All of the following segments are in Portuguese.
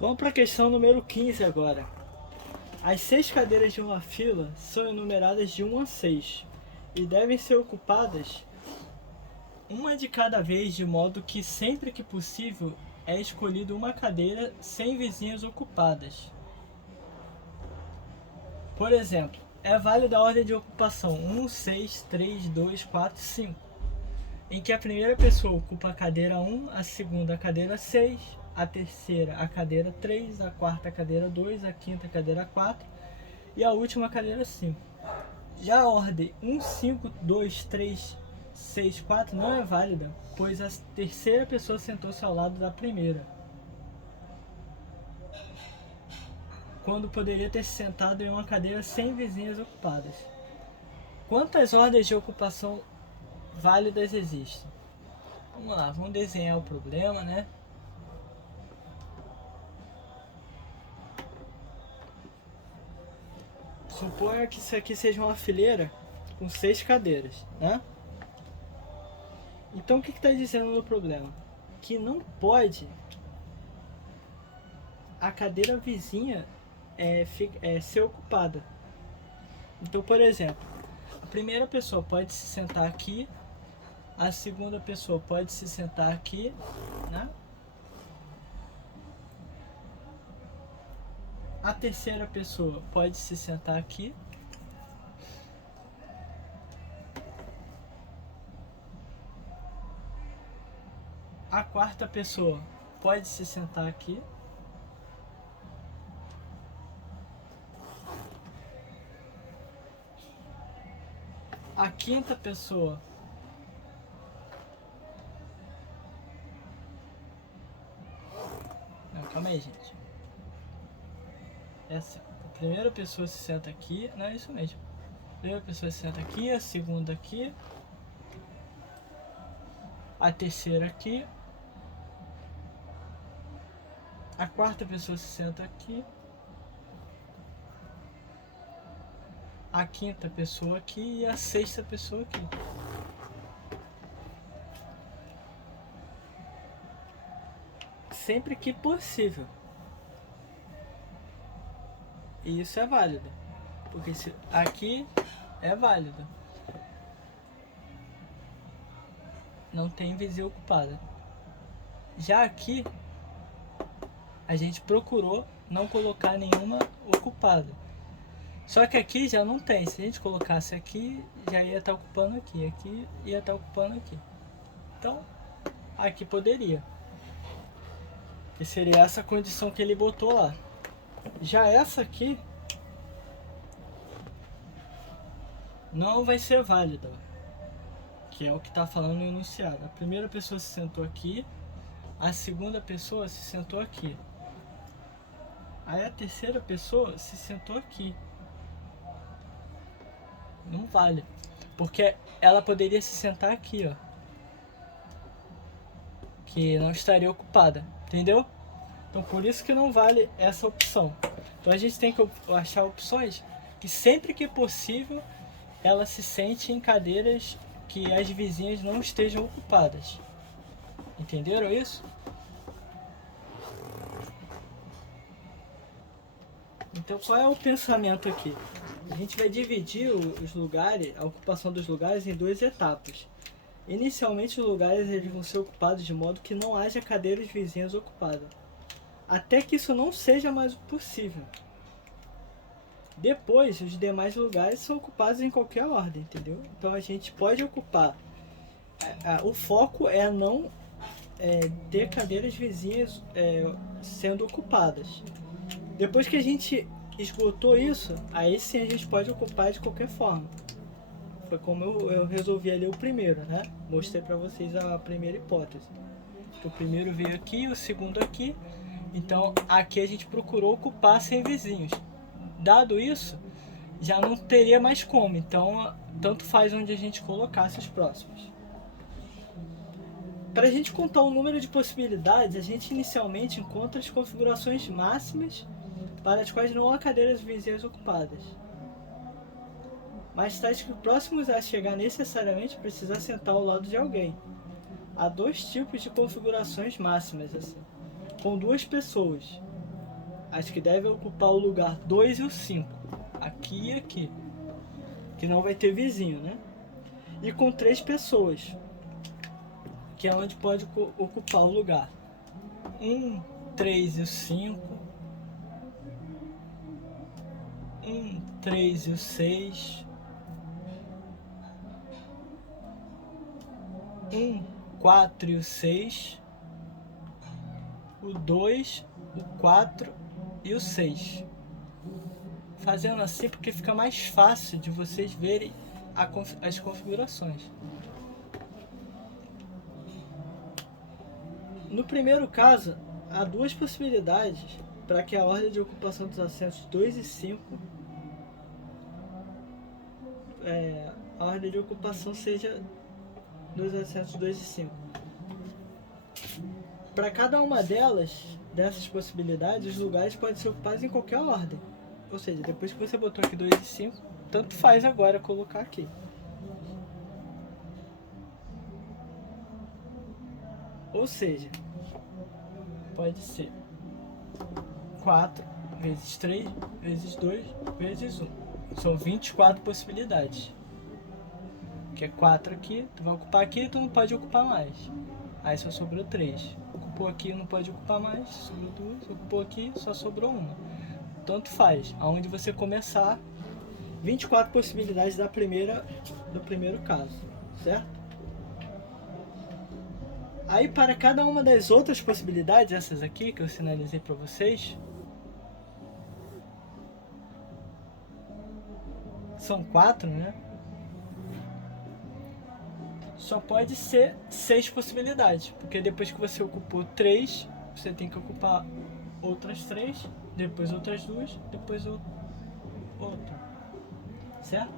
Vamos para a questão número 15 agora. As 6 cadeiras de uma fila são enumeradas de 1 a 6 e devem ser ocupadas uma de cada vez, de modo que sempre que possível é escolhida uma cadeira sem vizinhas ocupadas. Por exemplo, é válida a ordem de ocupação 1, 6, 3, 2, 4, 5, em que a primeira pessoa ocupa a cadeira 1, a segunda a cadeira 6, a terceira a cadeira 3, a quarta a cadeira 2, a quinta a cadeira 4 e a última a cadeira 5. Já a ordem 1, 5, 2, 3, 6, 4 não é válida, pois a terceira pessoa sentou-se ao lado da primeira, quando poderia ter se sentado em uma cadeira sem vizinhas ocupadas. Quantas ordens de ocupação válidas existem? Vamos lá, vamos desenhar o problema, né? Suponha que isso aqui seja uma fileira com 6 cadeiras, né? Então o que está dizendo no problema? Que não pode a cadeira vizinha ser ocupada. Então, por exemplo, a primeira pessoa pode se sentar aqui, a segunda pessoa pode se sentar aqui, né? A terceira pessoa pode se sentar aqui. A quarta pessoa pode se sentar aqui. A quinta pessoa não, calma aí, gente. É assim. A primeira pessoa se senta aqui. Não é isso mesmo. A primeira pessoa se senta aqui, a segunda aqui, a terceira aqui, a quarta pessoa se senta aqui, a quinta pessoa aqui e a sexta pessoa aqui. Sempre que possível. E isso é válido. Porque aqui é válido. Não tem vizinha ocupada. Já aqui, a gente procurou não colocar nenhuma ocupada. Só que aqui já não tem. Se a gente colocasse aqui, já ia estar ocupando aqui. Aqui ia estar ocupando aqui. Então, aqui poderia. Que seria essa condição que ele botou lá. Já essa aqui não vai ser válida. Que é o que está falando no enunciado. A primeira pessoa se sentou aqui. A segunda pessoa se sentou aqui. Aí a terceira pessoa se sentou aqui. Não vale. Porque ela poderia se sentar aqui, ó. Que não estaria ocupada. Entendeu? Então por isso que não vale essa opção. Então a gente tem que achar opções que sempre que possível ela se sente em cadeiras que as vizinhas não estejam ocupadas. Entenderam isso? Então qual é o pensamento aqui? A gente vai dividir os lugares, a ocupação dos lugares em 2 etapas. Inicialmente os lugares eles vão ser ocupados de modo que não haja cadeiras vizinhas ocupadas. Até que isso não seja mais possível. Depois, os demais lugares são ocupados em qualquer ordem, entendeu? Então a gente pode ocupar. O foco é não ter cadeiras vizinhas sendo ocupadas. Depois que a gente esgotou isso, aí sim a gente pode ocupar de qualquer forma. Foi como eu resolvi ali o primeiro, né? Mostrei para vocês a primeira hipótese. O primeiro veio aqui, o segundo aqui. Então aqui a gente procurou ocupar sem vizinhos. Dado isso, já não teria mais como. Então tanto faz onde a gente colocasse os próximos. Para a gente contar o número de possibilidades, a gente inicialmente encontra as configurações máximas para as quais não há cadeiras vizinhas ocupadas. Mas tais que próximos a chegar necessariamente precisa sentar ao lado de alguém. Há 2 tipos de configurações máximas, assim, com 2 pessoas. as que devem ocupar o lugar 2 e o 5. Aqui e aqui. Que não vai ter vizinho, né? E com 3 pessoas. Que é onde pode ocupar o lugar. 1, 3 e o 5. 1, 3 e o 6. 1, 4 e o 6. O 2, o 4 e o 6. Fazendo assim porque fica mais fácil de vocês verem as configurações. No primeiro caso, há duas possibilidades para que a ordem de ocupação dos assentos 2 e 5, a ordem de ocupação seja dos assentos 2 e 5. Para cada uma dessas possibilidades, os lugares podem ser ocupados em qualquer ordem. Ou seja, depois que você botou aqui 2 e 5, tanto faz agora colocar aqui. Ou seja, pode ser 4 vezes 3 vezes 2 vezes 1. São 24 possibilidades. Que é 4 aqui, tu vai ocupar aqui, tu não pode ocupar mais. Aí só sobrou 3. Ocupou aqui, não pode ocupar mais, sobrou 2. Ocupou aqui, só sobrou 1. Tanto faz. Aonde você começar, 24 possibilidades do primeiro caso, certo? Aí para cada uma das outras possibilidades, essas aqui que eu sinalizei para vocês, são 4, né? Só pode ser 6 possibilidades, porque depois que você ocupou 3, você tem que ocupar outras 3, depois outras 2, depois outra, certo?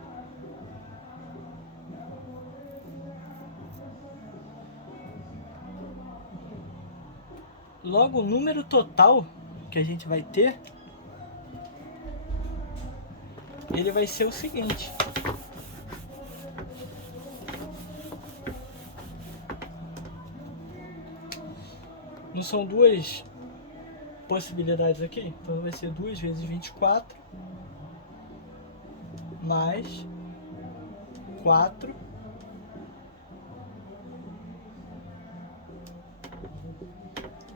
Logo, o número total que a gente vai ter, ele vai ser o seguinte. Não são duas possibilidades aqui? Então vai ser 2 vezes 24 mais 4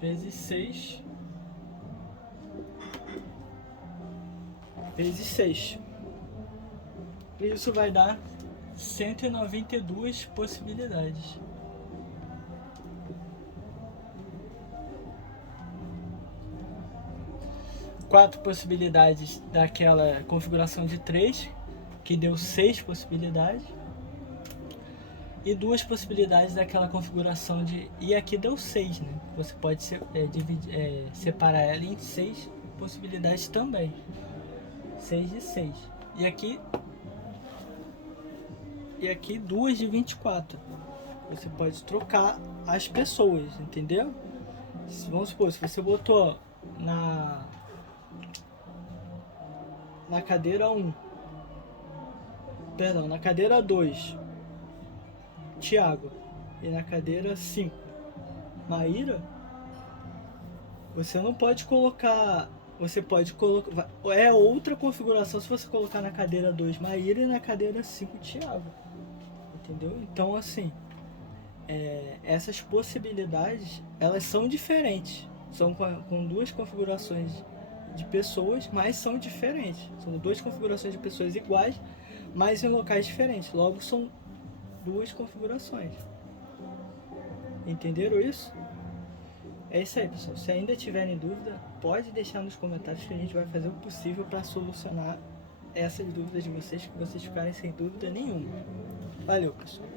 vezes 6 vezes 6. Isso vai dar 192 possibilidades. Quatro possibilidades daquela configuração de 3, que deu 6 possibilidades. E 2 possibilidades daquela configuração de... E aqui deu 6, né? Você pode separar ela em 6 possibilidades também. 6 de 6. E aqui 2 de 24. Você pode trocar as pessoas, entendeu? Vamos supor, se você botou na cadeira 1, perdão, na cadeira 2, Tiago, e na cadeira 5, Maíra, você não pode colocar, você pode colocar, é outra configuração se você colocar na cadeira 2 Maíra e na cadeira 5 Tiago, entendeu? Então assim, essas possibilidades, elas são diferentes, são com duas configurações de pessoas, mas são diferentes. São duas configurações de pessoas iguais, mas em locais diferentes. Logo, são duas configurações. Entenderam isso? É isso aí, pessoal. Se ainda tiverem dúvida, pode deixar nos comentários que a gente vai fazer o possível para solucionar essas dúvidas de vocês, que vocês ficarem sem dúvida nenhuma. Valeu, pessoal.